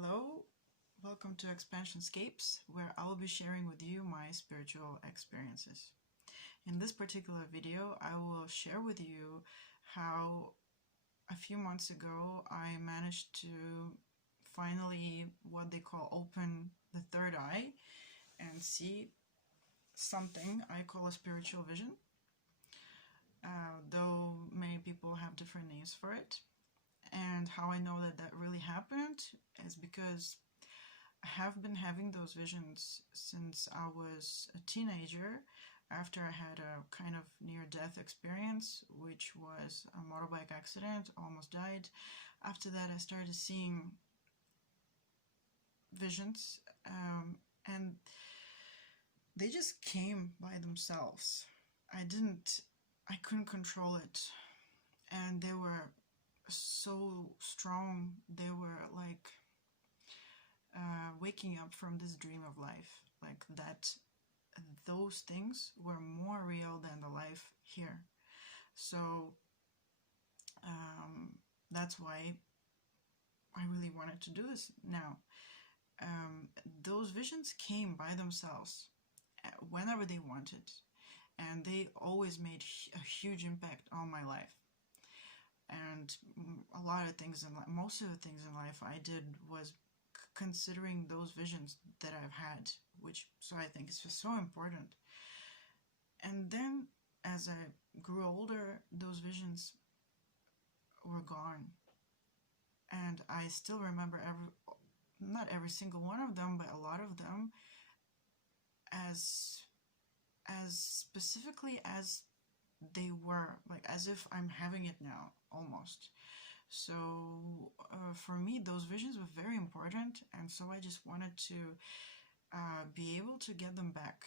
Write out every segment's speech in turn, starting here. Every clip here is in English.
Hello, welcome to Expansion Scapes, where I'll be sharing with you my spiritual experiences. In this particular video, I will share with you how a few months ago I managed to finally what they call open the third eye and see something I call a spiritual vision, though many people have different names for it. And how I know that that really happened is because I have been having those visions since I was a teenager, after I had a kind of near-death experience, which was a motorbike accident, almost died. After that, I started seeing visions, and they just came by themselves. I couldn't control it, and they were so strong. They were like waking up from this dream of life, like that those things were more real than the life here. So that's why I really wanted to do this now. Those visions came by themselves whenever they wanted, and they always made a huge impact on my life. And a lot of things in life, most of the things in life I did was considering those visions that I've had, which so I think is just so important. And then as I grew older, those visions were gone, and I still remember not every single one of them, but a lot of them as specifically as they were, like as if I'm having it now almost. So for me, those visions were very important, and so I just wanted to be able to get them back.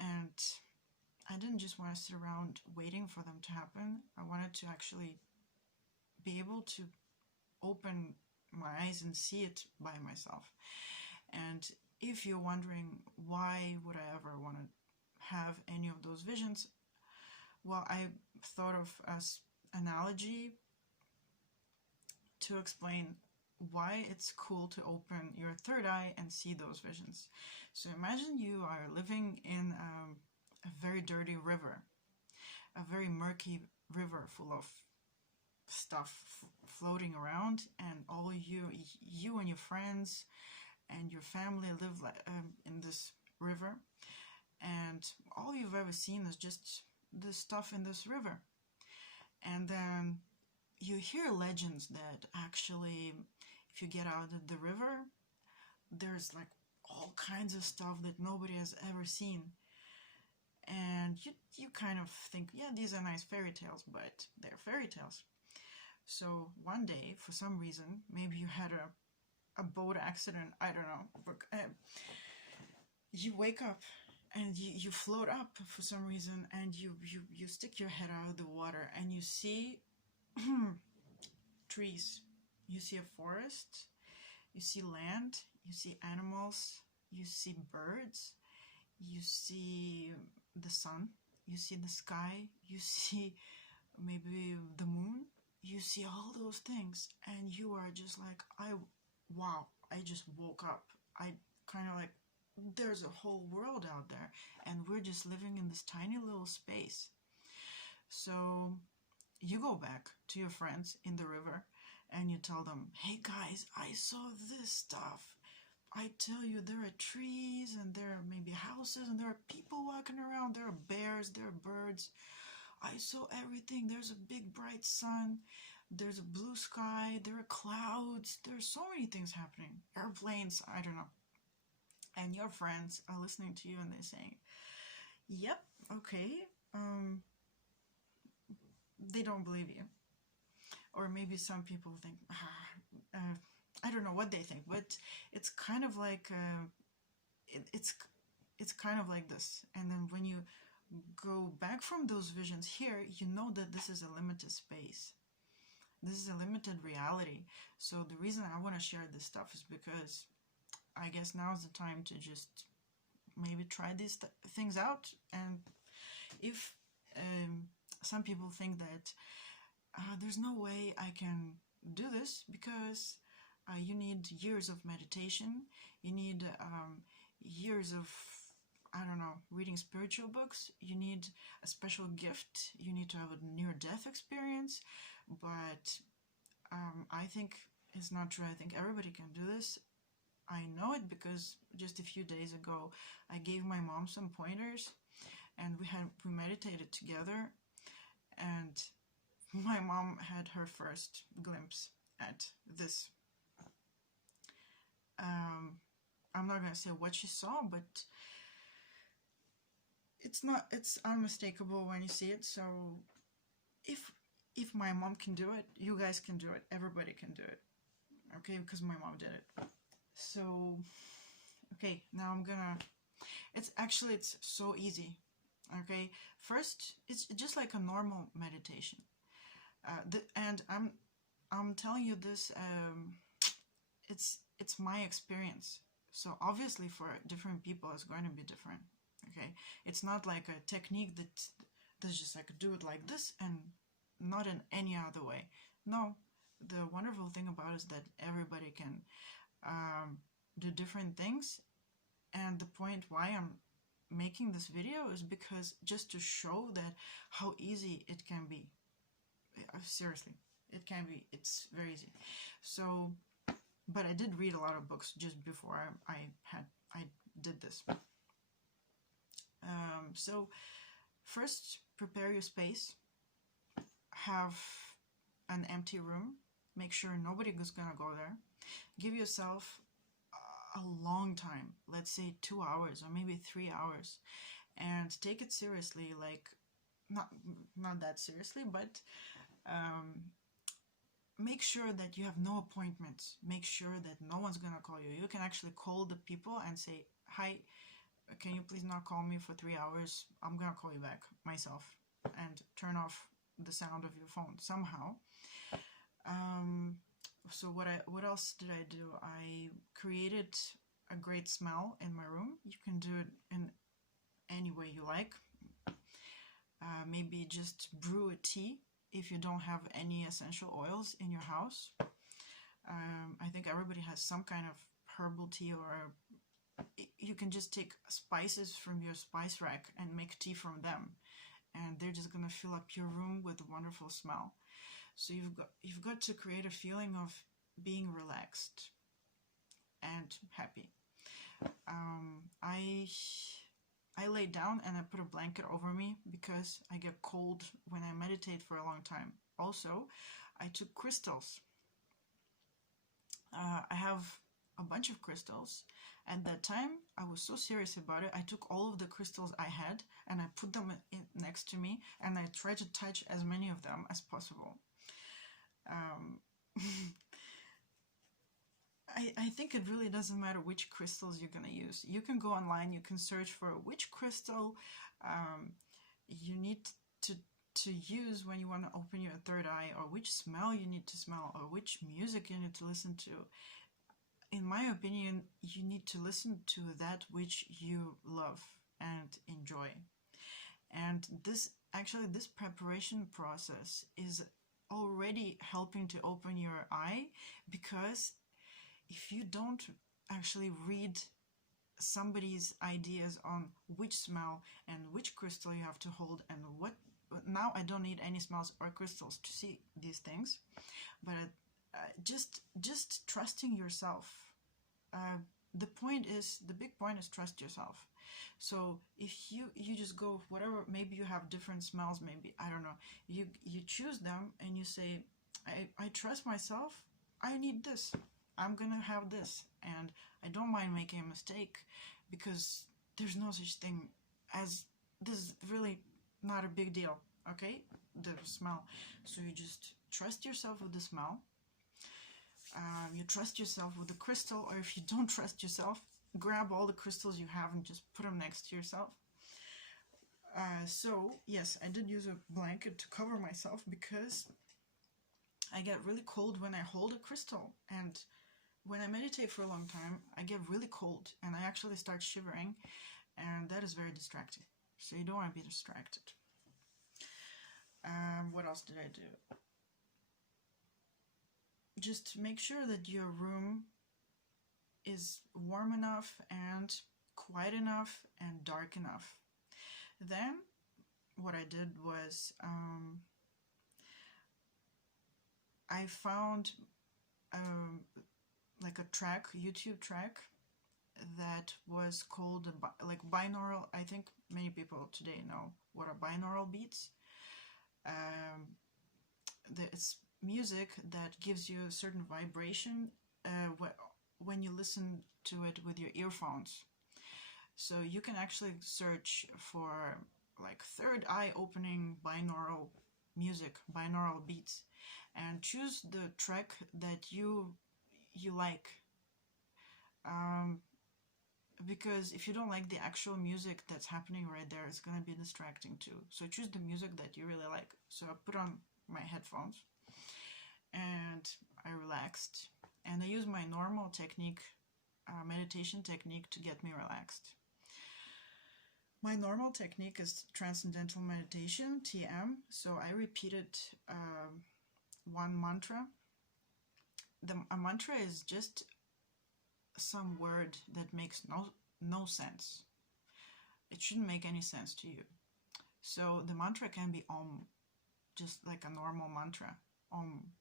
And I didn't just want to sit around waiting for them to happen. I wanted to actually be able to open my eyes and see it by myself. And if you're wondering why would I ever want to have any of those visions, well, I thought of as analogy to explain why it's cool to open your third eye and see those visions. So imagine you are living in a very dirty river, a very murky river full of stuff floating around, and all you and your friends and your family live in this river, and all you've ever seen is just the stuff in this river. And then you hear legends that actually, if you get out of the river, there's like all kinds of stuff that nobody has ever seen. And you kind of think, yeah, these are nice fairy tales, but they're fairy tales. So one day, for some reason, maybe you had a boat accident, I don't know, you wake up and you float up for some reason, and you stick your head out of the water and you see trees, you see a forest, you see land, you see animals, you see birds, you see the sun, you see the sky, you see maybe the moon, you see all those things, and you are just like, wow, I just woke up. I kind of like, there's a whole world out there, and we're just living in this tiny little space. So you go back to your friends in the river and you tell them, hey guys, I saw this stuff. I tell you, there are trees, and there are maybe houses, and there are people walking around, there are bears, there are birds. I saw everything. There's a big bright sun, there's a blue sky, there are clouds, there's so many things happening, airplanes, I don't know. And your friends are listening to you and they're saying, yep, okay, they don't believe you. Or maybe some people think, I don't know what they think, but it's kind of like, it's kind of like this. And then when you go back from those visions here, you know that this is a limited space. This is a limited reality. So the reason I want to share this stuff is because I guess now is the time to just maybe try these things out. And if some people think that there's no way I can do this because you need years of meditation. You need years of, I don't know, reading spiritual books. You need a special gift. You need to have a near-death experience. But I think it's not true. I think everybody can do this. I know it because just a few days ago I gave my mom some pointers, and we meditated together, and my mom had her first glimpse at this. I'm not gonna say what she saw, but it's unmistakable when you see it. So if my mom can do it, you guys can do it. Everybody can do it. Okay, because my mom did it. So okay, now I'm gonna, it's so easy. Okay, first it's just like a normal meditation, and I'm telling you this, it's my experience. So obviously for different people it's going to be different. Okay, it's not like a technique that's just like do it like this and not in any other way. No, the wonderful thing about it is that everybody can do different things, and the point why I'm making this video is because just to show that how easy it can be. Seriously, it can be. It's very easy. So, but I did read a lot of books just before I did this. So first, prepare your space. Have an empty room. Make sure nobody is gonna go there. Give yourself a long time, let's say 2 hours or maybe 3 hours, and take it seriously, like not that seriously, but make sure that you have no appointments. Make sure that no one's gonna call you. You can actually call the people and say, hi, can you please not call me for 3 hours? I'm gonna call you back myself, and turn off the sound of your phone somehow. So what else did I do? I created a great smell in my room. You can do it in any way you like. Maybe just brew a tea if you don't have any essential oils in your house. I think everybody has some kind of herbal tea, or you can just take spices from your spice rack and make tea from them, and they're just gonna fill up your room with a wonderful smell. So you've got to create a feeling of being relaxed and happy. I lay down and I put a blanket over me because I get cold when I meditate for a long time. Also, I took crystals. I have a bunch of crystals. At that time, I was so serious about it. I took all of the crystals I had and I put them next to me, and I tried to touch as many of them as possible. I think it really doesn't matter which crystals you're gonna use. You can go online, you can search for which crystal you need to use when you want to open your third eye, or which smell you need to smell, or which music you need to listen to. In my opinion, you need to listen to that which you love and enjoy. And this preparation process is already helping to open your eye, because if you don't actually read somebody's ideas on which smell and which crystal you have to hold and what, now I don't need any smells or crystals to see these things, but just trusting yourself. The big point is trust yourself. So if you just go whatever, maybe you have different smells, maybe, I don't know, you choose them and you say, I trust myself, I need this, I'm gonna have this, and I don't mind making a mistake, because there's no such thing as, this is really not a big deal, okay, the smell. So you just trust yourself with the smell. You trust yourself with the crystal, or if you don't trust yourself, grab all the crystals you have and just put them next to yourself. So yes, I did use a blanket to cover myself because I get really cold when I hold a crystal, and when I meditate for a long time I get really cold and I actually start shivering, and that is very distracting. So you don't want to be distracted. What else did I do? just make sure that your room is warm enough and quiet enough and dark enough. Then what I did was I found like a track, YouTube track, that was called like binaural. I think many people today know what are binaural beats. It's music that gives you a certain vibration when you listen to it with your earphones. So you can actually search for like third eye opening binaural music, binaural beats, and choose the track that you like. Because if you don't like the actual music that's happening right there, it's going to be distracting too. So choose the music that you really like. So I put on my headphones and I relaxed, and I used my normal technique, meditation technique, to get me relaxed. My normal technique is Transcendental Meditation, TM. So I repeated one mantra. A mantra is just some word that makes no sense. It shouldn't make any sense to you. So the mantra can be Om, just like a normal mantra, Om,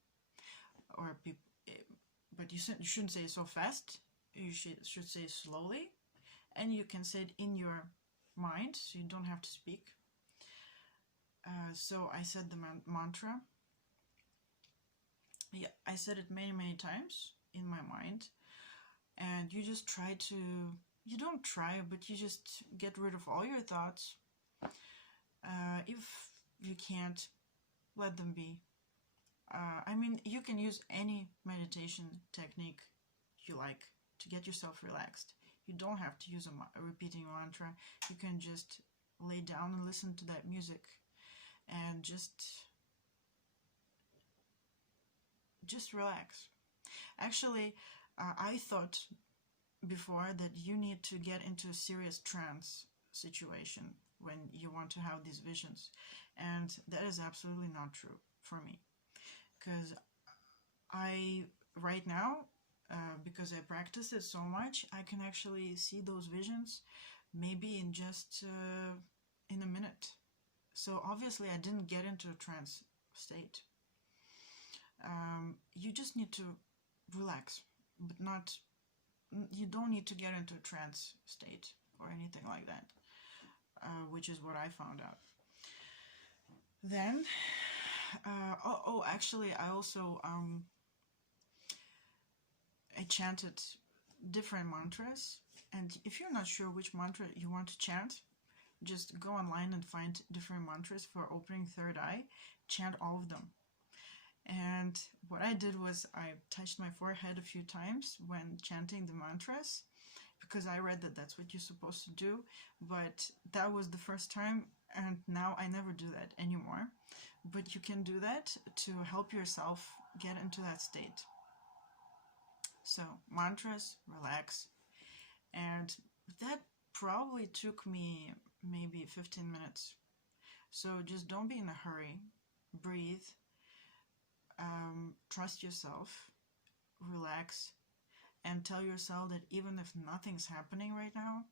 but you shouldn't say it so fast. You should say it slowly, and you can say it in your mind, so you don't have to speak. So I said the mantra. Yeah, I said it many times in my mind. And you just try to, you don't try, but you just get rid of all your thoughts. If you can't, let them be. I mean, you can use any meditation technique you like to get yourself relaxed. You don't have to use a repeating mantra. You can just lay down and listen to that music and just relax. Actually, I thought before that you need to get into a serious trance situation when you want to have these visions, and that is absolutely not true for me, because right now, because I practice it so much, I can actually see those visions maybe in just in a minute. So obviously I didn't get into a trance state. You just need to relax, but you don't need to get into a trance state or anything like that, which is what I found out. Then, actually, I also I chanted different mantras, and if you're not sure which mantra you want to chant, just go online and find different mantras for opening third eye, chant all of them. And what I did was I touched my forehead a few times when chanting the mantras, because I read that that's what you're supposed to do, but that was the first time, and now I never do that anymore. But you can do that to help yourself get into that state. So mantras, relax, and that probably took me maybe 15 minutes. So just don't be in a hurry, breathe, trust yourself, relax, and tell yourself that even if nothing's happening right now,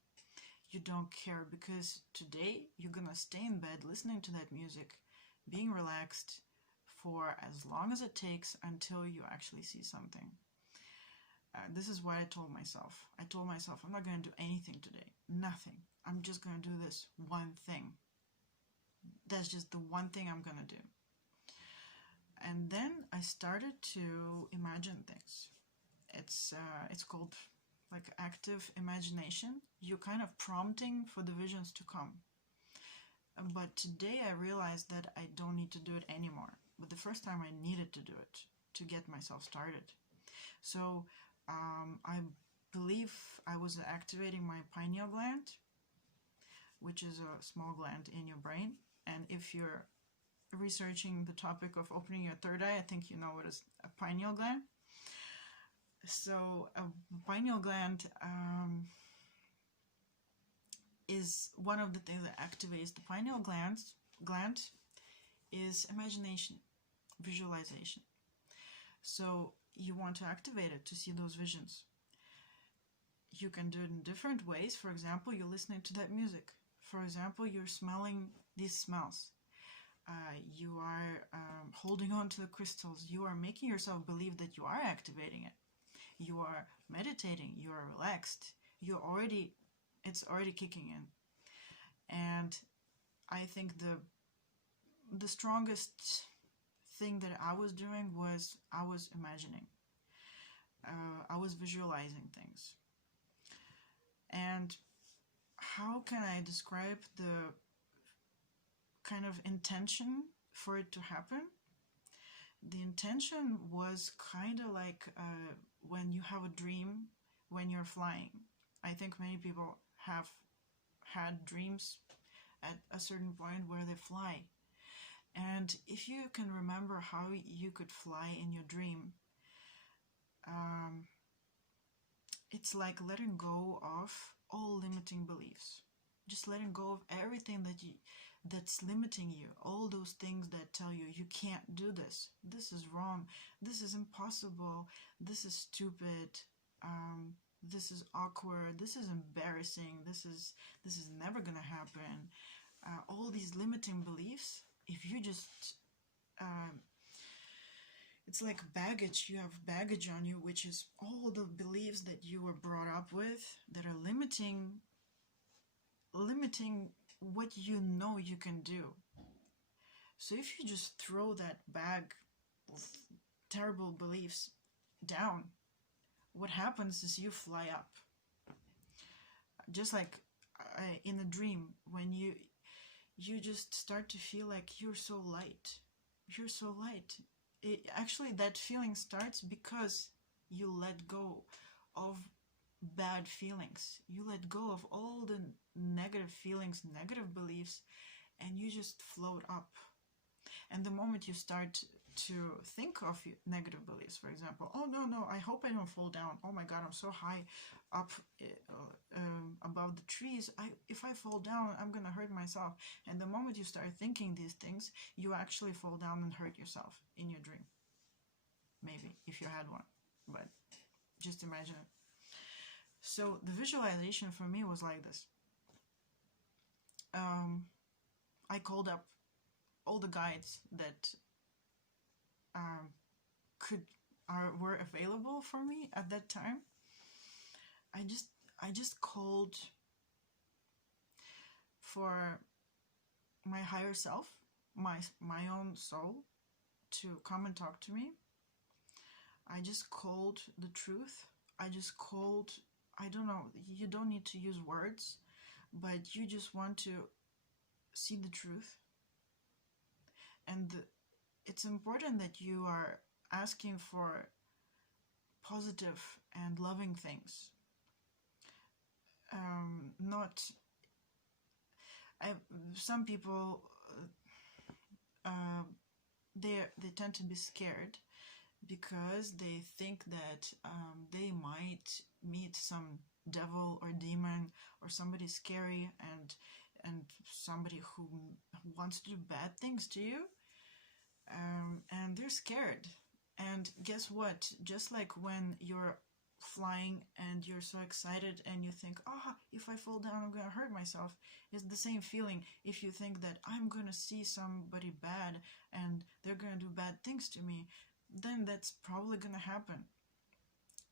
you don't care, because today you're gonna stay in bed listening to that music, being relaxed for as long as it takes until you actually see something. This is what I told myself. I told myself, I'm not going to do anything today. Nothing. I'm just going to do this one thing. That's just the one thing I'm going to do. And then I started to imagine things. It's called like active imagination. You're kind of prompting for the visions to come. But today I realized that I don't need to do it anymore. But the first time I needed to do it to get myself started. So I believe I was activating my pineal gland, which is a small gland in your brain. And if you're researching the topic of opening your third eye, I think you know what is a pineal gland. So a pineal gland is one of the things that activates the pineal gland is imagination, visualization. So you want to activate it to see those visions. You can do it in different ways. For example, you're listening to that music. For example, you're smelling these smells. You are holding on to the crystals. You are making yourself believe that you are activating it. You are meditating. You are relaxed. It's already kicking in. And I think the strongest thing that I was doing was I was imagining. I was visualizing things. And how can I describe the kind of intention for it to happen? The intention was kind of like when you have a dream when you're flying. I think many people have had dreams at a certain point where they fly. And if you can remember how you could fly in your dream, it's like letting go of all limiting beliefs. Just letting go of everything that's limiting you. All those things that tell you you can't do this. This is wrong. This is impossible. This is stupid. This is awkward. This is embarrassing. This is never gonna happen. All these limiting beliefs. If you just it's like baggage. You have baggage on you, which is all the beliefs that you were brought up with that are limiting what you know you can do. So if you just throw that bag of terrible beliefs down, what happens is you fly up. Just like in a dream, when you just start to feel like you're so light. You're so light. Actually, that feeling starts because you let go of bad feelings. You let go of all the negative feelings, negative beliefs, and you just float up. And the moment you start to think of negative beliefs, for example, oh no, I hope I don't fall down. Oh my God, I'm so high up above the trees. If I fall down, I'm gonna hurt myself. And the moment you start thinking these things, you actually fall down and hurt yourself in your dream. Maybe, if you had one, but just imagine it. So the visualization for me was like this. I called up all the guides that were available for me at that time. I just called for my higher self, my own soul, to come and talk to me. I just called the truth. I just called, I don't know, you don't need to use words, but you just want to see the truth. And it's important that you are asking for positive and loving things. Some people, they tend to be scared because they think that they might meet some devil or demon or somebody scary and somebody who wants to do bad things to you, and they're scared. And guess what? Just like when you're flying and you're so excited and you think, if I fall down I'm gonna hurt myself, it's the same feeling if you think that I'm gonna see somebody bad and they're gonna do bad things to me, then that's probably gonna happen.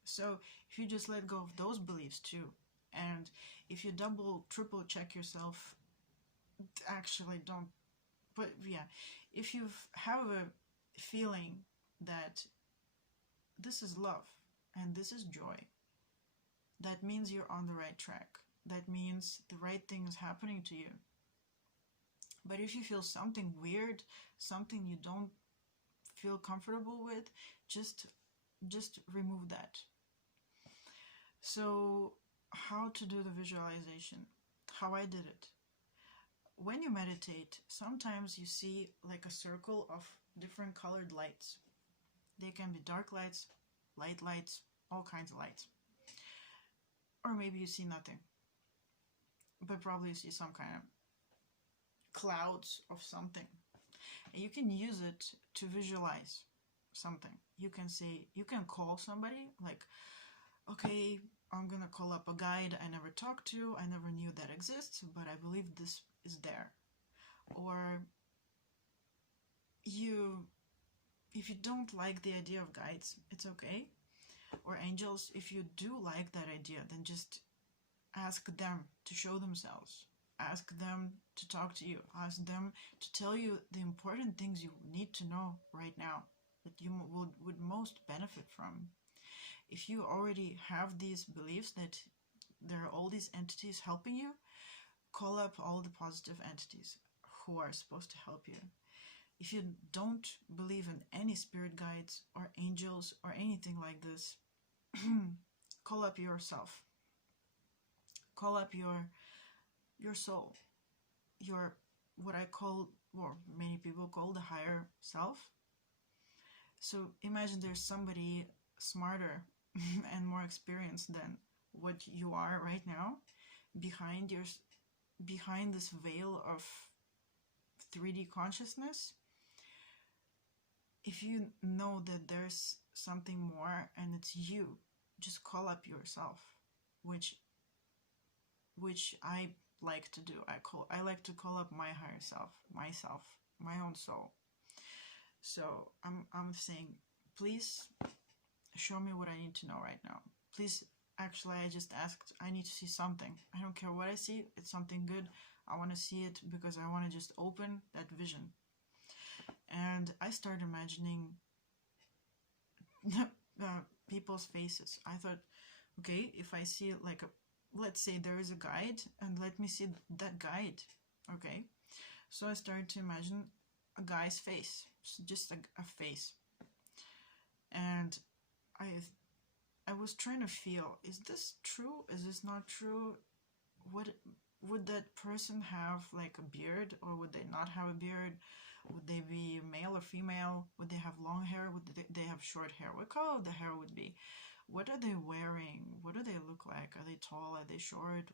So if you just let go of those beliefs too, and if you double, triple check yourself, actually don't, but yeah, if you have a feeling that this is love and this is joy, that means you're on the right track. That means the right thing is happening to you. But if you feel something weird, something you don't feel comfortable with, just remove that. So how to do the visualization? How I did it. When you meditate, sometimes you see like a circle of different colored lights. They can be dark lights, light lights, all kinds of lights. Or maybe you see nothing, but probably you see some kind of clouds of something. And you can use it to visualize. something. You can say, you can call somebody, like, okay, I'm gonna call up a guide I never talked to, I never knew that exists, but I believe this is there. Or if you don't like the idea of guides, it's okay. Or angels, if you do like that idea, then just ask them to show themselves. Ask them to talk to you. Ask them to tell you the important things you need to know right now that you would most benefit from. If you already have these beliefs that there are all these entities helping you, call up all the positive entities who are supposed to help you. If you don't believe in any spirit guides or angels or anything like this, call up yourself. Call up your soul, your, what I call, or many people call, the higher self. So imagine there's somebody smarter and more experienced than what you are right now, behind this veil of 3D consciousness. If you know that there's something more and it's you, just call up yourself, which I like to do. I like to call up my higher self, myself, my own soul. So I'm saying, please show me what I need to know right now. Please, actually, I just asked, I need to see something. I don't care what I see, it's something good. I want to see it because I want to just open that vision. And I started imagining people's faces. I thought, okay, if I see like let's say there is a guide, and let me see that guide. Okay, so I started to imagine a guy's face, just a face, and I was trying to feel, is this true? Is this not true? Would that person have like a beard, or would they not have a beard? Would they be male or female? Would they have long hair? Would they have short hair? What color the hair would be? What are they wearing? What do they look like? Are they tall? Are they short?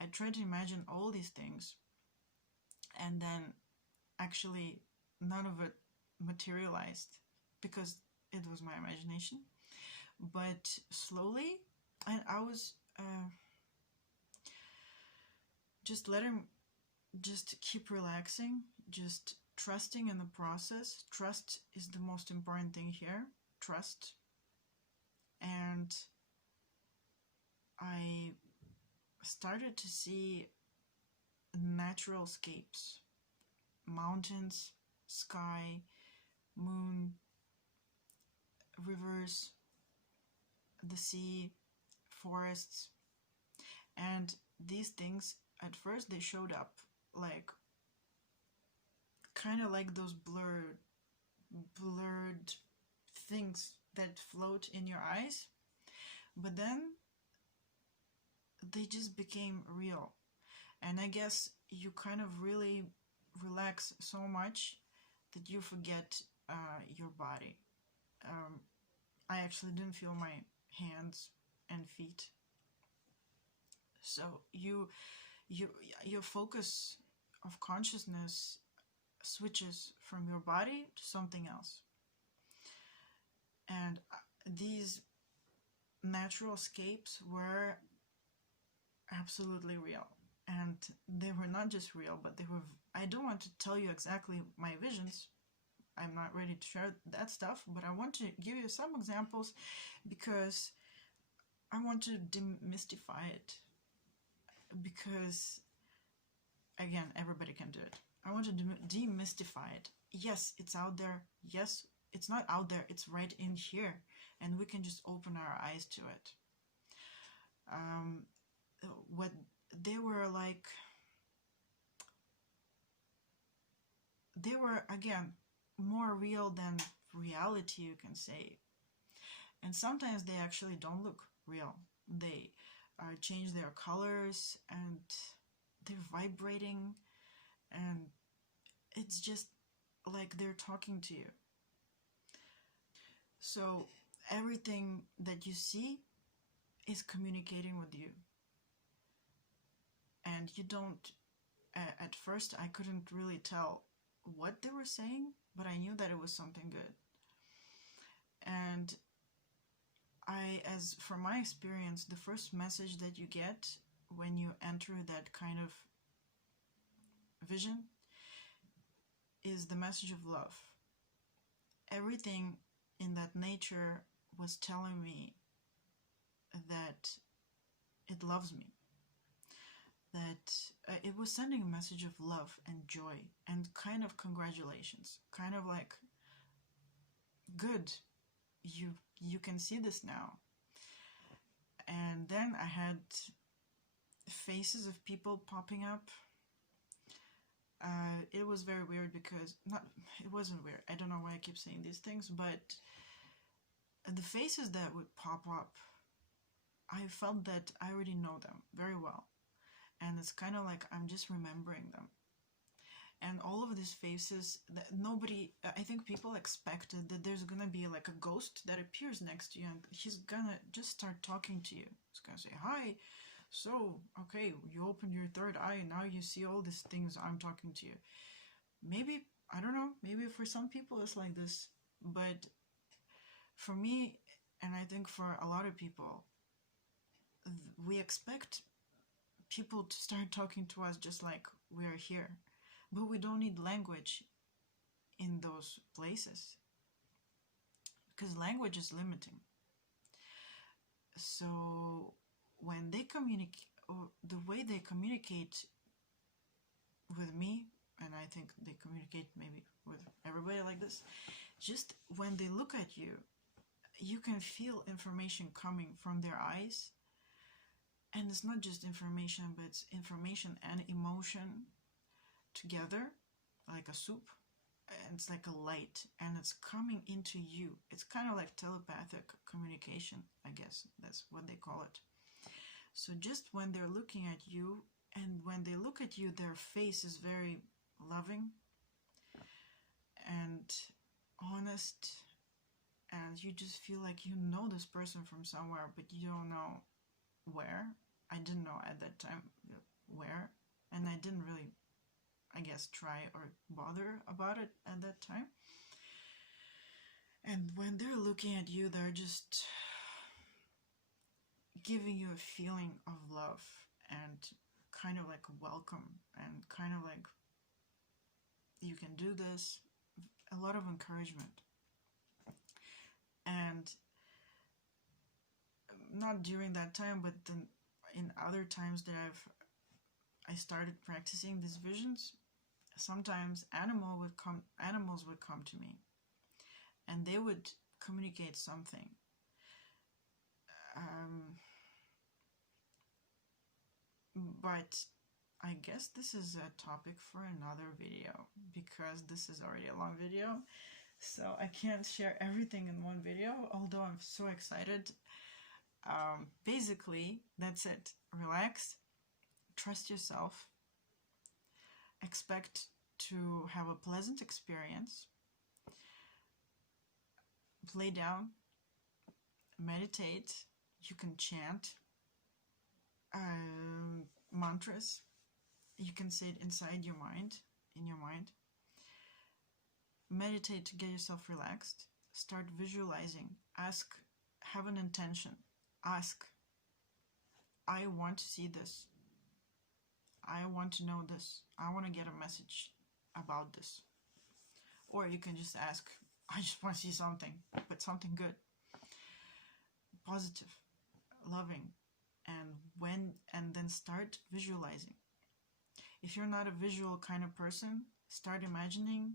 I tried to imagine all these things, and then actually none of it materialized because it was my imagination. But slowly, and I was just keep relaxing, just trusting in the process. Trust is the most important thing here. Trust. And I started to see natural scapes, mountains, sky, moon, rivers, the sea, forests. And these things, at first they showed up like kind of like those blurred things that float in your eyes, but then they just became real. And I guess you kind of really relax so much that you forget your body. I actually didn't feel my hands and feet. So your focus of consciousness switches from your body to something else. And these natural scapes were absolutely real. And they were not just real, but they were, I don't want to tell you exactly my visions. I'm not ready to share that stuff, but I want to give you some examples because I want to demystify it. Because, again, everybody can do it. I want to demystify it. Yes, it's out there. Yes, it's not out there. It's right in here. And we can just open our eyes to it. What they were like, they were, again, more real than reality, you can say. And sometimes they actually don't look real. They change their colors and they're vibrating, and it's just like they're talking to you. So everything that you see is communicating with you. And you don't, at first I couldn't really tell what they were saying, but I knew that it was something good. And as from my experience, the first message that you get when you enter that kind of vision is the message of love. Everything in that nature was telling me that it loves me, that it was sending a message of love and joy and kind of congratulations, kind of like, good, you can see this now. And then I had faces of people popping up. It was very weird because, it wasn't weird, I don't know why I keep saying these things, but the faces that would pop up, I felt that I already know them very well, and it's kind of like I'm just remembering them. And all of these faces, that nobody, I think people expected that there's gonna be like a ghost that appears next to you and he's gonna just start talking to you. He's gonna say, hi, so, okay, you opened your third eye and now you see all these things, I'm talking to you. Maybe, I don't know, maybe for some people it's like this, but for me, and I think for a lot of people, we expect people to start talking to us just like we're here. But we don't need language in those places, because language is limiting. So when they communicate, or the way they communicate with me, and I think they communicate maybe with everybody like this, just when they look at you, you can feel information coming from their eyes. And it's not just information, but it's information and emotion together, like a soup, and it's like a light, and it's coming into you. It's kind of like telepathic communication, I guess that's what they call it. So just when they're looking at you, and when they look at you, their face is very loving and honest, and you just feel like you know this person from somewhere, but you don't know where. I didn't know at that time where, and I didn't really, I guess, try or bother about it at that time. And when they're looking at you, they're just giving you a feeling of love and kind of like a welcome and kind of like, you can do this, a lot of encouragement. And not during that time, but then in other times that I started practicing these visions, sometimes animals would come to me, and they would communicate something. But I guess this is a topic for another video, because this is already a long video, so I can't share everything in one video, although I'm so excited. Basically, that's it. Relax, trust yourself, expect to have a pleasant experience, lay down, meditate. You can chant mantras. You can say it inside your mind, in your mind. Meditate to get yourself relaxed. Start visualizing. Ask, have an intention. Ask, I want to see this. I want to know this. I want to get a message about this. Or you can just ask, I just want to see something, but something good, positive, loving, and then start visualizing. If you're not a visual kind of person, start imagining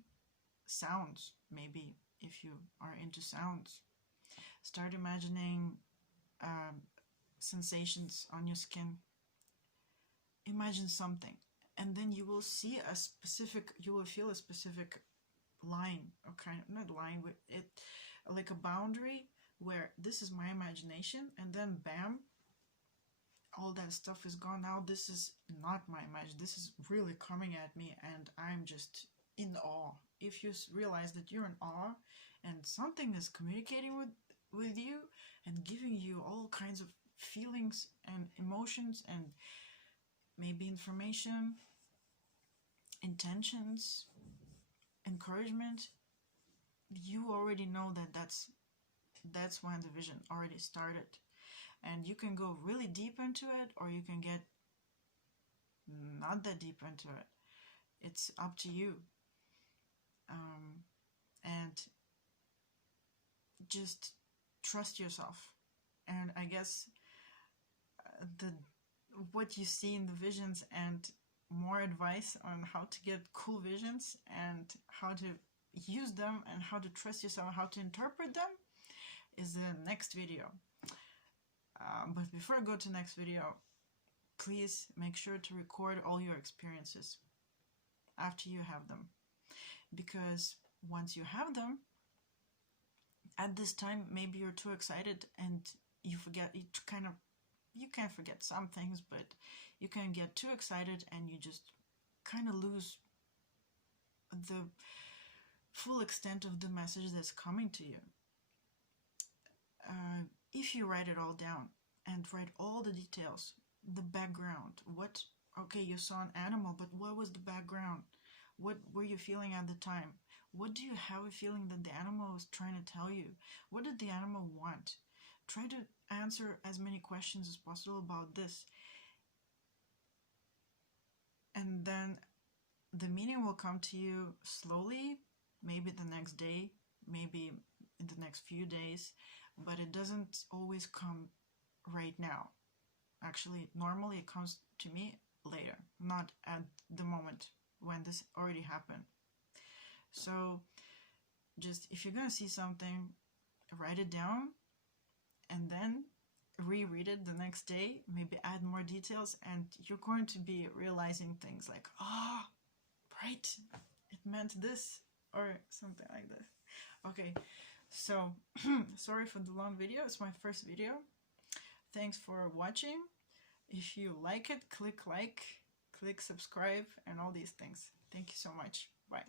sounds. Maybe if you are into sounds, start imagining sensations on your skin. Imagine something, and then you will see a specific, you will feel a specific line, or kind of, not line, but it, like a boundary where this is my imagination, and then bam, all that stuff is gone. Now this is not my imagination, this is really coming at me, and I'm just in awe. If you realize that you're in awe and something is communicating with you and giving you all kinds of feelings and emotions and maybe information, intentions, encouragement, you already know that that's that's when the vision already started. And you can go really deep into it, or you can get not that deep into it. It's up to you. And just trust yourself. And I guess what you see in the visions, and more advice on how to get cool visions and how to use them and how to trust yourself, how to interpret them, is the next video. But before I go to the next video, please make sure to record all your experiences after you have them, because once you have them, at this time maybe you're too excited and you forget, you can forget some things, but you can get too excited and you just kind of lose the full extent of the message that's coming to you. If you write it all down and write all the details, the background, okay, you saw an animal, but what was the background? What were you feeling at the time? What do you have a feeling that the animal was trying to tell you? What did the animal want? Try to answer as many questions as possible about this. And then the meaning will come to you slowly, maybe the next day, maybe in the next few days, but it doesn't always come right now. Actually, normally it comes to me later, not at the moment when this already happened. So just, if you're gonna see something, write it down and then reread it the next day, maybe add more details, and you're going to be realizing things like, oh, right, it meant this, or something like this. Okay, so sorry for the long video. It's my first video. Thanks for watching. If you like it, click like, click subscribe, and all these things. Thank you so much. Bye.